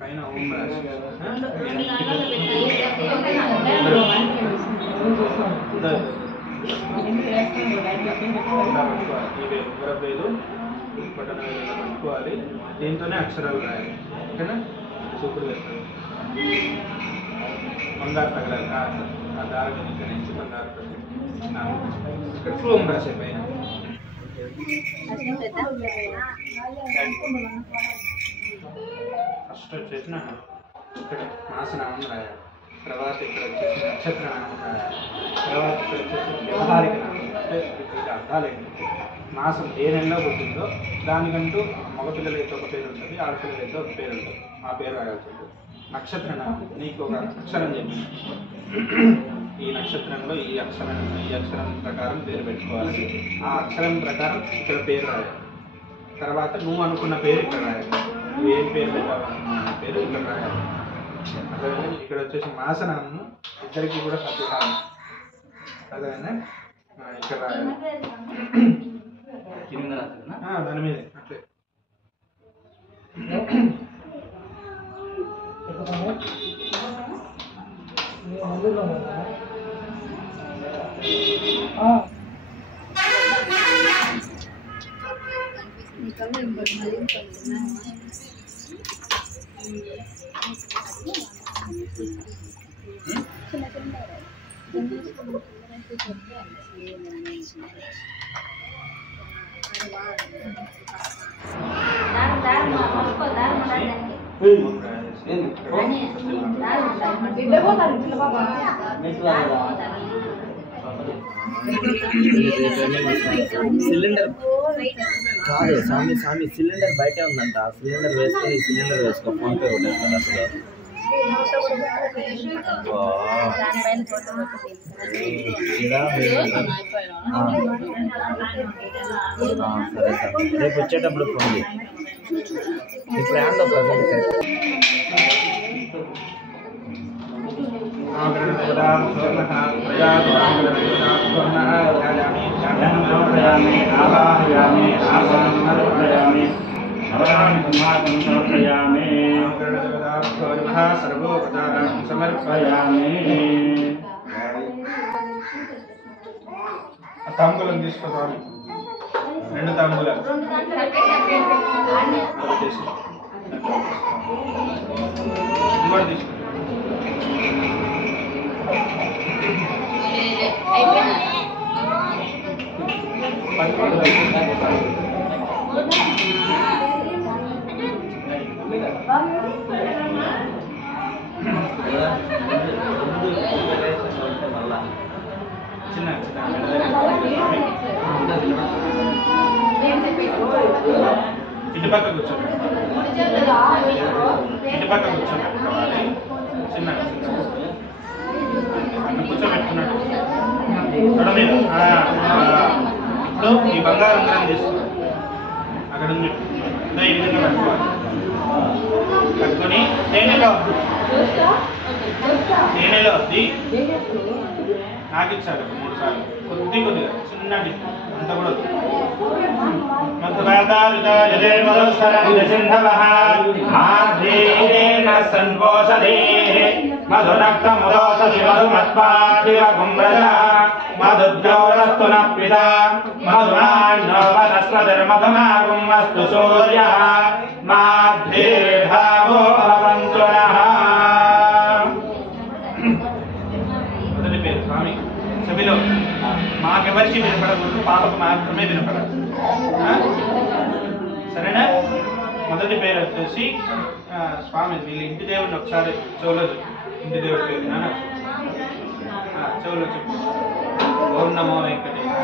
పైన ఓం రాసి బటన్ పట్టుకోవాలి. దీంతోనే అక్షరాలు రాయాలి. ఓకేనా? సూపర్ చేస్తాను. బంగారు తగలాలి. ఆ దారం నుంచి బంగారు ఇక్కడ ఓం రాసే పైన ఫస్ట్ వచ్చేసిన ఇక్కడ మాసనామం రాయాలి. తర్వాత ఇక్కడ వచ్చేసి నక్షత్రనామం రాయాలి. తర్వాత ఇక్కడ వచ్చేసి వ్యవహారిక నామం అంటే ఇక్కడ అర్థాలు ఏంటంటే మాసం ఏ నెలలో పుట్టిందో దానికంటూ మగపిల్లలైతే ఒక పేరు ఉంటుంది, ఆడపిల్లలైతే ఒక పేరు ఉంటుంది. ఆ పేరు రాయాల్సి ఉంటుంది. నక్షత్రనామం నీకు ఒక అక్షరం చెప్పింది. ఈ నక్షత్రంలో ఈ అక్షరం ప్రకారం పేరు పెట్టుకోవాలి. ఆ అక్షరం ప్రకారం ఇక్కడ పేరు రాయాలి. తర్వాత నువ్వు అనుకున్న పేరు ఇక్కడ రాయాలి. నువ్వు ఏం పేరు పెట్టాలనుకున్న పేరు ఇక్కడ రాయాలి. అదే ఇక్కడ వచ్చేసి మాసనామం ఇద్దరికి కూడా సత్యకాలం. అదేనా ఇక్కడ రాయాలి. దాని మీదే అట్లే సిలిండర్ కాదు స్వామి స్వామి సిలిండర్ బయటే ఉందంట. ఆ సిలిండర్ వేసుకొని సిలిండర్ వేసుకో. ఫోన్ పే కొట్టేస్తారు అసలు. సరే సార్ రేపు వచ్చేటప్పుడు ఫోన్ చేయి. ఇప్పుడు ఏందో ప్రజెంట్ తాంబూలం తీసుకోవాలి. 2 తాంబూలాలు కూడా తీసుకో. చిన్న ఇటు పక్క కూర్చోండి. ఇటు పక్క కూర్చోండి. చిన్న అక్కడ కూర్చోబెట్టుకున్నాడు. ఇప్పుడు ఈ బంగారు ఉంగరం తీసుకో. అక్కడ ఉంది. ఈ విధంగా పెట్టుకోవాలి. కట్టుకొని తేనెలో నాకు ఇచ్చాడు 3 సార్లు. కొద్దిగా చిన్నది అంత కూడా స్వామి సభలో మాకెవరికి వినపడకూడదు, పాపకు మాత్రమే వినపడాలి. సరేనా? మొదటి పేరు వచ్చేసి స్వామి వీళ్ళ ఇంటి దేవుడిని ఒకసారి చెవులో ఇంటి దేవుడి పేరు చెవులో చెప్పు. ఓం నమో వెంకటేశ్వర.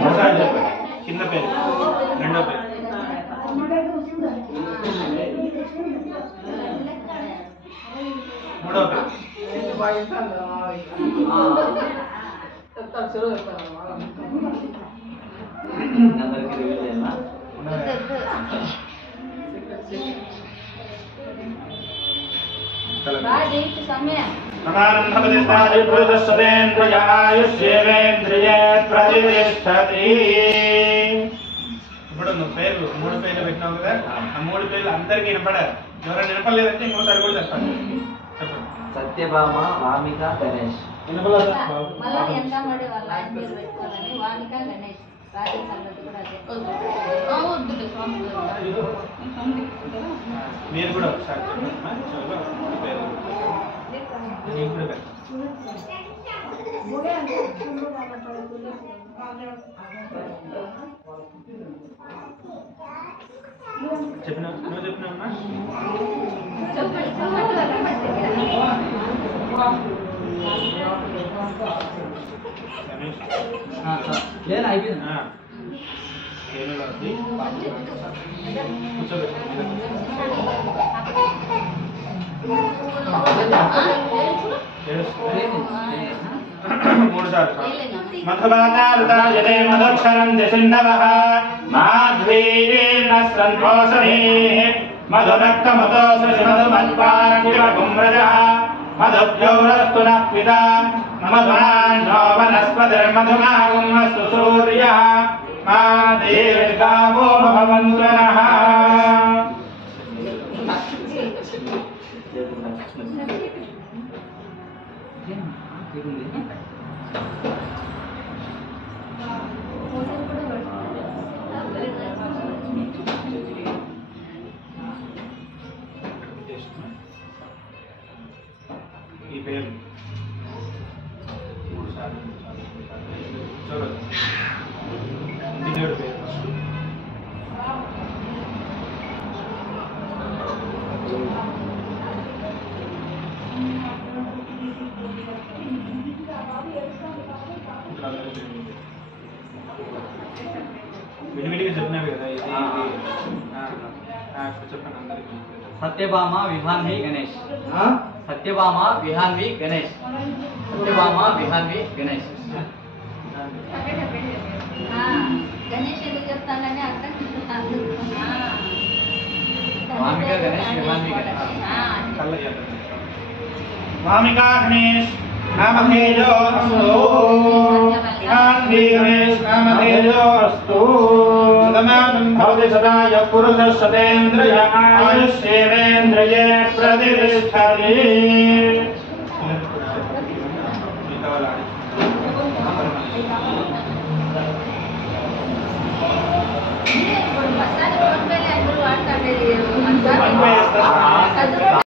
మూడుసార్లు చెప్పండి. కింద పేరు, రెండో పేరు. మూడో పేరు. అందరికి రివ్యూ చేయాలా? ఇప్పుడు నువ్వు పేర్లు 3 పేర్లు పెట్టినావు కదా, ఆ 3 పేర్లు అందరికీ వినపడాలి. ఎవరైనా వినపడలేదంటే ఇంకోసారి కూడా చెప్పండి. చెప్పండి. సత్యభామ, వామిక, గణేష్. మీరు కూడా ఒకసారి చెప్పండి. పేర్లు నీకు కూడా పెట్టండి. చెప్పిన నువ్వు చెప్పినా లేదు అయిపోయింది. మధువాదారుతాయతే మధుక్షరం జసిన్నవః మాధ్వీర్ణ సంతోషణీః మధురక్తమతోససి మధుమత్పాకిలకుమ్రజः మధుభ్యౌరస్తు నః పితా మధునాన్యో వనస్పతిర్మధుమాగుమస్తు సూర్యः మా దీర్ఘావో భవంతు నః. ఈ పేరు 3 సార్లు చూడదు. దేవుడు పేరు ఫస్ట్. విడివిడిగా చెప్పినావు కదా ఇది చెప్పండి అందరికీ. సత్యభామ, విహాన్వి, గణేష్. సత్యభామ, విహాన్వి, గణేష్. సత్యభామ, విహాన్వి, గణేష్. గణేష్ ఎందుకు చెప్తానని అర్థం. వామిక గణేష్, విహాన్వి గణేష్. వామికా గణేష్ నామధేయో అస్తు. విహాన్వి గణేష్ నామధేయో అస్తు. సదమానం భవతి సదాయ పురుషः సతేంద్రియ ఆయుష్యేవేంద్రియే ప్రతిష్టతి.